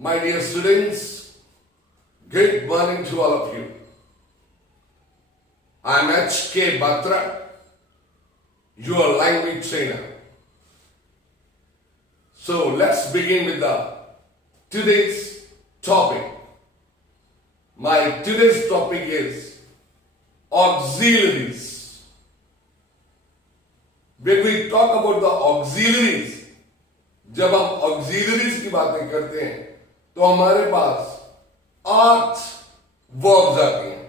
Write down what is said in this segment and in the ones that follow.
My dear students, good morning to all of you. I am H.K. Batra, your language trainer. So let's begin with today's topic. My today's topic is auxiliaries. When we talk about the auxiliaries, जब हम auxiliaries की बातें करते हैं तो हमारे पास 8 verbs आते हैं.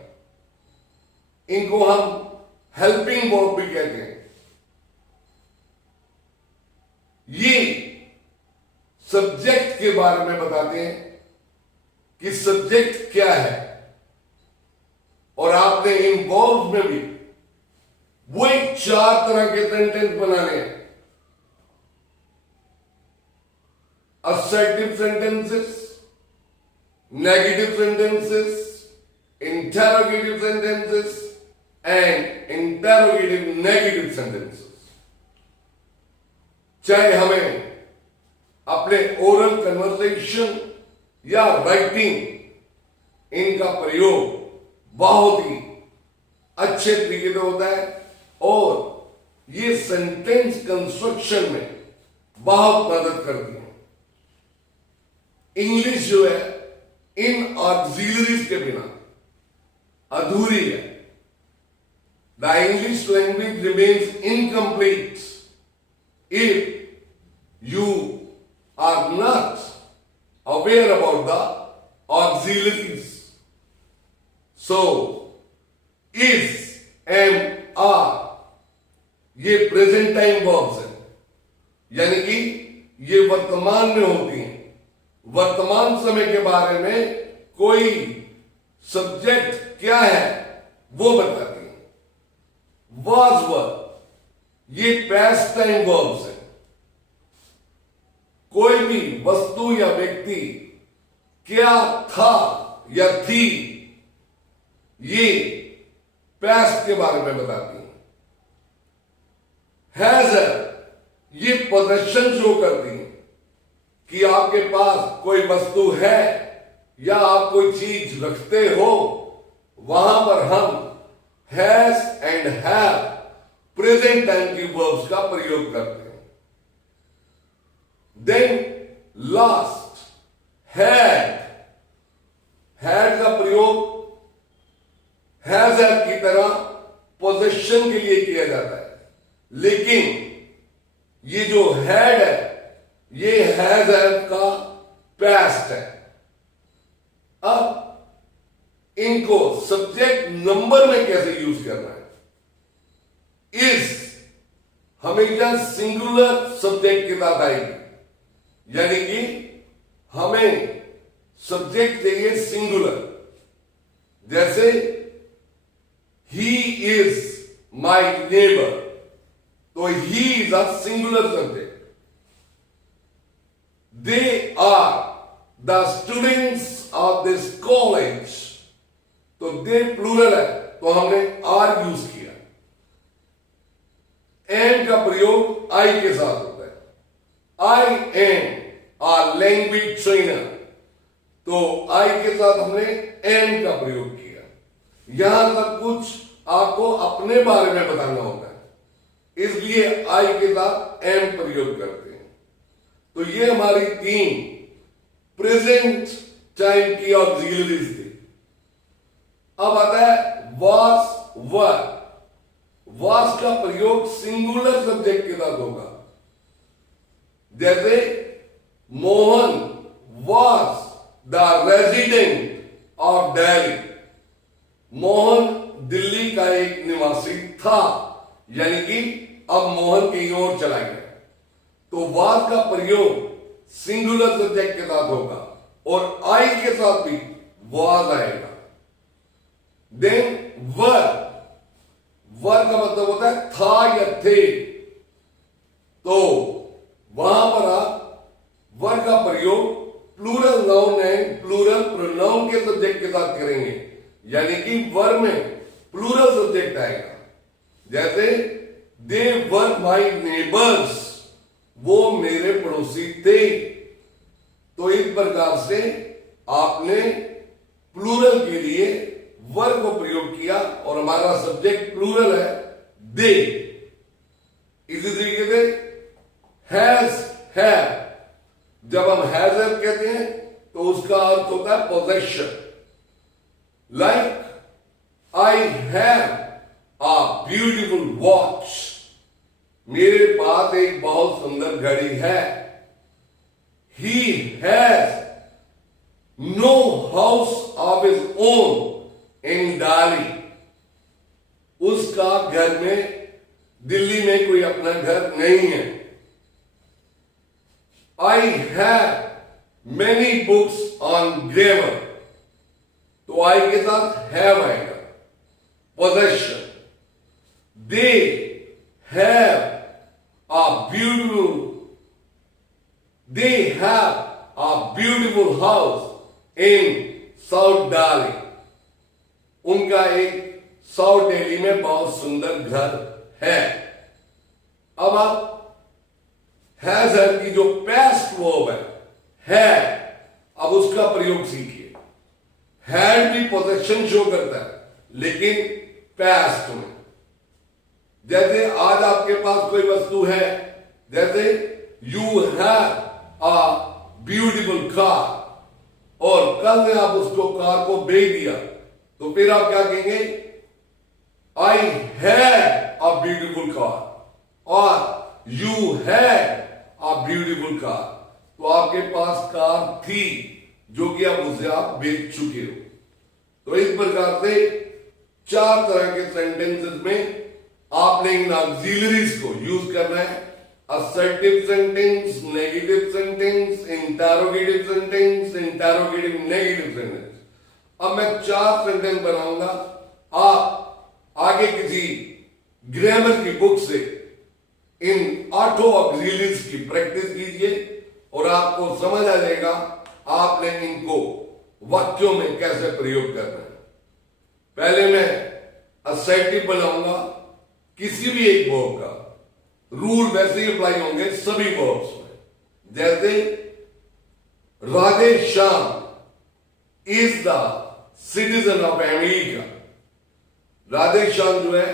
इनको हम helping verb भी कहते हैं. ये सब्जेक्ट के बारे में बताते हैं कि सब्जेक्ट क्या है, और आपने इन वर्ब्स में भी वही 4 तरह के सेंटेंस बनाने हैं. assertive sentences, negative sentences, interrogative sentences, and interrogative negative sentences. चाहे हमें अपने ओरल कन्वर्सेशन या राइटिंग इनका प्रयोग बहुत ही अच्छे तरीके से होता है, और ये सेंटेंस कंस्ट्रक्शन में बहुत मदद करती है. इंग्लिश जो है इन ऑक्सिलरीज के बिना अधूरी है. The English language remains incomplete if you are not aware about the auxiliaries. So is, am, are ये प्रेजेंट टाइम वर्ब्स हैं, यानी कि ये वर्तमान में होती हैं. वर्तमान समय के बारे में कोई सब्जेक्ट क्या है वो बताती है. वाज वर्ब ये पास्ट टाइम वर्ब्स है. कोई भी वस्तु या व्यक्ति क्या था या थी, ये पास्ट के बारे में बताती है. हैज ये पोजेशन शो करती है कि आपके पास कोई वस्तु है या आप कोई चीज रखते हो. वहां पर हम has and have present time की वर्ब्स का प्रयोग करते हैं. देन लास्ट हैड का प्रयोग हैज की तरह पोजेशन के लिए किया जाता है, लेकिन ये जो हैड है ये हैज का पास्ट है. अब इनको सब्जेक्ट नंबर में कैसे यूज करना है. इज हमेशा सिंगुलर सब्जेक्ट के साथ आएगी, यानी कि हमें सब्जेक्ट चाहिए सिंगुलर. जैसे ही इज माई नेबर, तो he is a singular subject. They are the students of this college, तो they plural है, तो हमने are यूज किया. and का प्रयोग I के साथ होता है. I am a language trainer, तो I के साथ हमने am का प्रयोग किया. यहां सब कुछ आपको अपने बारे में बताना होता है, इसलिए I के साथ am प्रयोग करते हैं. तो ये हमारी 3 प्रेजेंट टाइम की ऑक्सिलरीज थी. अब आता है वाज वर. वाज का प्रयोग सिंगुलर सब्जेक्ट के साथ होगा. जैसे Mohan was the resident of Delhi. Mohan Delhi का एक निवासी था, यानी कि अब मोहन कहीं और चला गया. तो वाज का प्रयोग सिंगुलर सब्जेक्ट के साथ होगा, और आई के साथ भी वाज आएगा. देन वर का मतलब होता है था या थे, तो वहां पर आप वर का प्रयोग plural noun and plural pronoun के सब्जेक्ट के साथ करेंगे, यानी कि वर में प्लूरल सब्जेक्ट आएगा. जैसे दे वर माई नेबर्स, वो मेरे पड़ोसी थे, तो इस प्रकार से आपने प्लूरल के लिए वर्ब को प्रयोग किया और हमारा सब्जेक्ट प्लूरल है दे। इसी तरीके से हैज है, जब हम हैज कहते हैं तो उसका अर्थ होता है possession. Like I have a beautiful watch, मेरे पास एक बहुत सुंदर घड़ी है। He has no house of his own in Delhi, उसका घर में दिल्ली में कोई अपना घर नहीं है। I have many books on grammar, तो आई के साथ हैव आएगा, possession. They have a beautiful, they have a beautiful house in south Delhi, उनका एक साउथ दिल्ली में बहुत सुंदर घर है। अब आप हैज की जो पास्ट वर्ब है, अब उसका प्रयोग सीखिए। हैड भी पोजेशन शो करता है लेकिन पास्ट में। जैसे आज आपके पास कोई वस्तु है, जैसे you have a beautiful car, और कल ने आप उसको कार को बेच दिया, तो फिर आप क्या कहेंगे? I had a beautiful car, और you had a beautiful car, तो आपके पास कार थी जो कि अब उसे आप बेच चुके हो। तो इस प्रकार से 4 तरह के सेंटेंसेस में आपने इन ऑक्सिलरीज को यूज करना है। Assertive sentence, negative sentence, interrogative sentence, interrogative negative sentence. अब मैं 4 सेंटेंस बनाऊंगा, आप आगे किसी ग्रामर की बुक से इन 8 ऑक्सिलरीज की प्रैक्टिस कीजिए और आपको समझ आ जाएगा आपने इनको वाक्यों में कैसे प्रयोग करना है। पहले मैं असर्टिव बनाऊंगा किसी भी एक वर्ब का, रूल वैसे ही अप्लाई होंगे सभी वर्ब्स में। जैसे Radhe Shyam is the citizen of America, Radhe Shyam जो है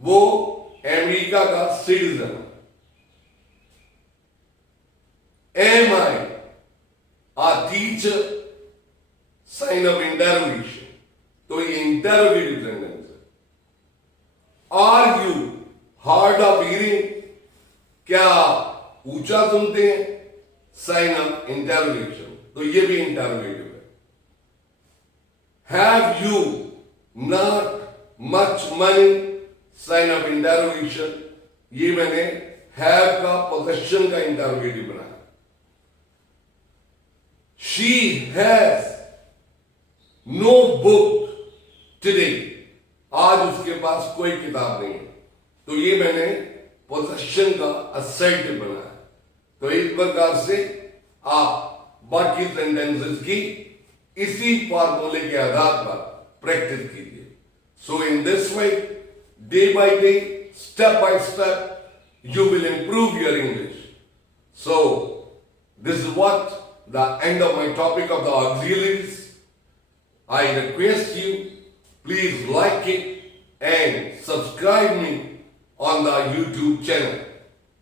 वो अमेरिका का सिटीजन है। Am I a teacher, sign of interrogation, तो ये इंटरोगेटिव सेंटेंस है। Are you hard of hearing, क्या ऊंचा सुनते हैं? साइन ऑफ इंटरोगेशन, तो ये भी इंटरोगेटिव है। Have you not much money, sign of interrogation, ये मैंने हैव का पोजेशन का इंटरोगेटिव बनाया। She has no book today, आज उसके पास कोई किताब नहीं है, तो ये मैंने पोजेशन का असर्टिव बनाया। तो इस प्रकार से आप बाकी सेंटेंसेस की इसी फॉर्मूले के आधार पर प्रैक्टिस कीजिए। So in this way, day by day, step by step, you will improve your English. So, this is what the end of my topic of the auxiliaries. I request you, please like it and subscribe me on the YouTube channel.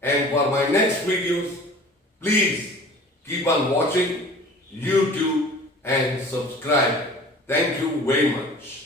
And for my next videos, please keep on watching YouTube and subscribe. Thank you very much.